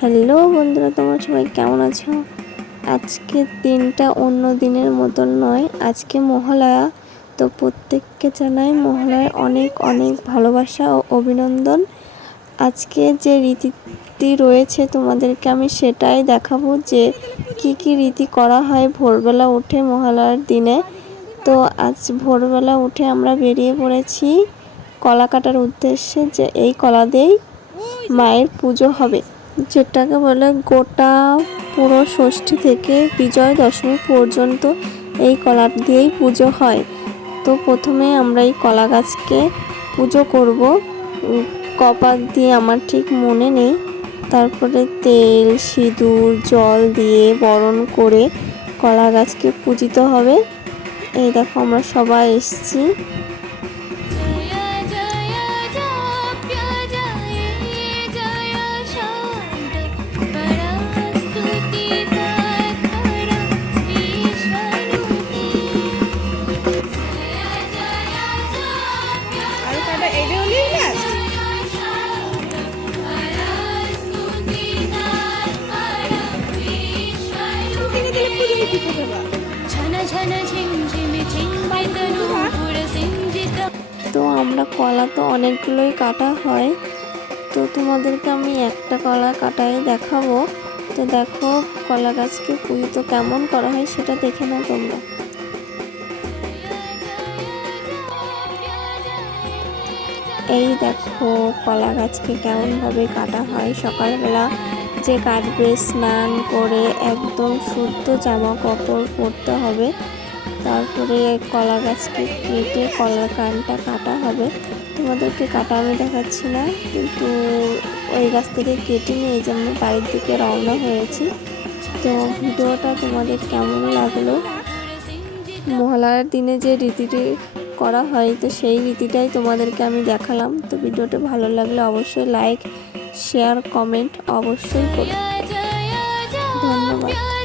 Hello বন্ধুরা, তোমরা সবাই কেমন আছো? আজকের দিনটা অন্য দিনের মতন নয়, আজকে মহালয়া। তো প্রত্যেককে জানাই মহালয়ার অনেক অনেক ভালোবাসা ও অভিনন্দন। আজকে যে রীতি রয়েছে তোমাদেরকে আমি সেটাই দেখাবো, যে কি কি রীতি করা হয় ভোরবেলা উঠে মহালয়ার দিনে। তো আজ ভোরবেলা উঠে আমরা বেরিয়ে পড়েছি কলা কাটার উদ্দেশ্যে, যে এই কলা দিয়েই মায়ের পুজো হবে, যেটাকে বলে গোটা পুরো ষষ্ঠী থেকে বিজয় দশমী পর্যন্ত এই কলা দিয়েই পুজো হয়। তো প্রথমে আমরা এই কলা গাছকে পুজো করব কপাল দিয়ে, আমার ঠিক মনে নেই। তারপরে তেল সিঁদুর জল দিয়ে বরণ করে কলা গাছকে পূজিত হবে। এই দেখো আমরা সবাই এসছি। তো আমরা কলা তো অনেকগুলোই কাটা হয়, তো তোমাদেরকে আমি একটা কলা কাটাই দেখাবো। তো দেখো কলা গাছকে পুজো তো কেমন করা হয় সেটা দেখে নাও তোমরা। এই দেখো কলা গাছকে কেমনভাবে কাটা হয়। সকালবেলা যে কাটবে স্নান করে একদম শুদ্ধ জামা কাপড় পরতে হবে, তারপরে কলা গাছকে কেটে কলার কানটা কাটা হবে। তোমাদেরকে কাটা আমি দেখাচ্ছি না, কিন্তু ওই গাছ থেকে কেটে নিয়ে যে আমরা বাড়ির দিকে রওনা হয়েছি। তো ভিডিওটা তোমাদের কেমন লাগলো? মহালয়ার দিনে যে রীতিটি করা হয়, তো সেই রীতিটাই তোমাদেরকে আমি দেখালাম। তো ভিডিওটা ভালো লাগলে অবশ্যই লাইক শেয়ার কমেন্ট অবশ্যই করো। ধন্যবাদ।